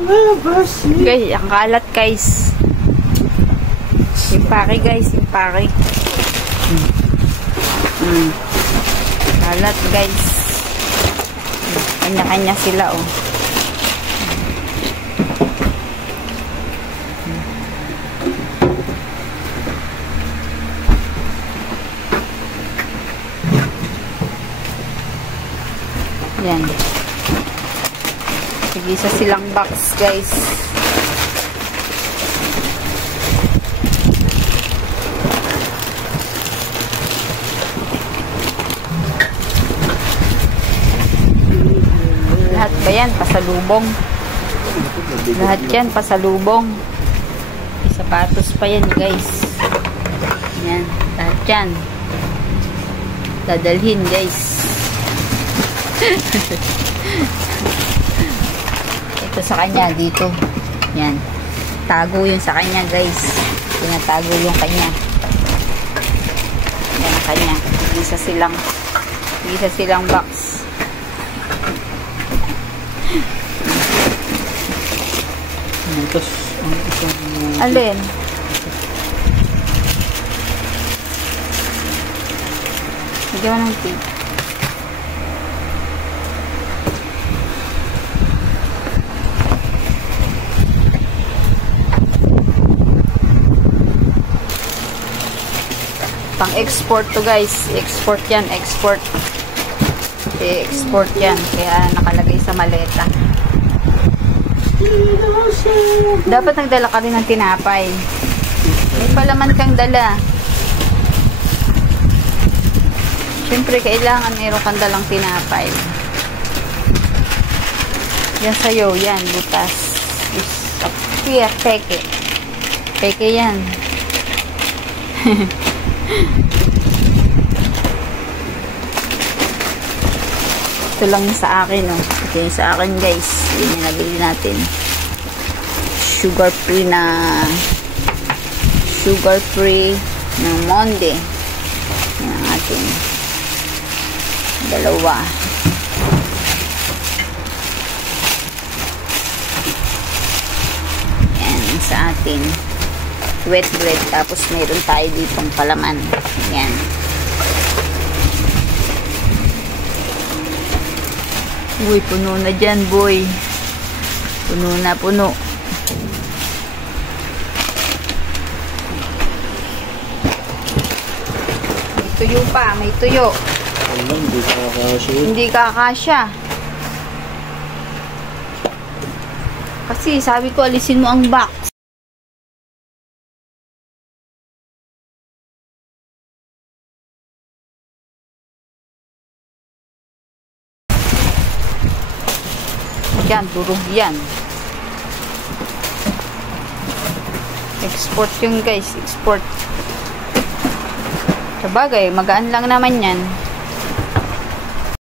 Guys, ang kalat guys. Yung pare guys, yung pare. Kalat guys. Kanya-kanya sila oh. Yan. Sige, isa silang box guys. Lahat ba yan? Pasalubong. Lahat yan, pasalubong. May sapatos pa yan guys. Yan. Lahat yan. Dadalhin guys. Ito sa kanya dito. Yan. Tago yun sa kanya guys. Tinatago yung kanya. Yan ang kanya. Isa silang box. Butas ang isang... Alin? Bigyan mo ng tape. Pang-export to guys. Export yan. Export. I-export yan. Kaya nakalagay sa maleta. Dapat nagdala ka rin ng tinapay. May palaman kang dala. Siyempre, kailangan meron kang dalang tinapay. Yan sa'yo. Yan. Butas. Here. Peke. Peke yan. Ito lang sa akin, oh. Ito yung sa akin, guys. Yun yung nabili natin. Sugar free na Monde. Yan ang ating dalawa. Yan sa atin. Wet bread. Tapos mayroon tayo ditong palaman. Yan. Uy, puno na dyan, boy. Puno na, puno. May tuyo pa, may tuyo. Hindi kakasya. Kasi sabi ko, alisin mo ang box. Yan, durog yan. Export yung guys, export. Sabagay, magaan lang naman yan.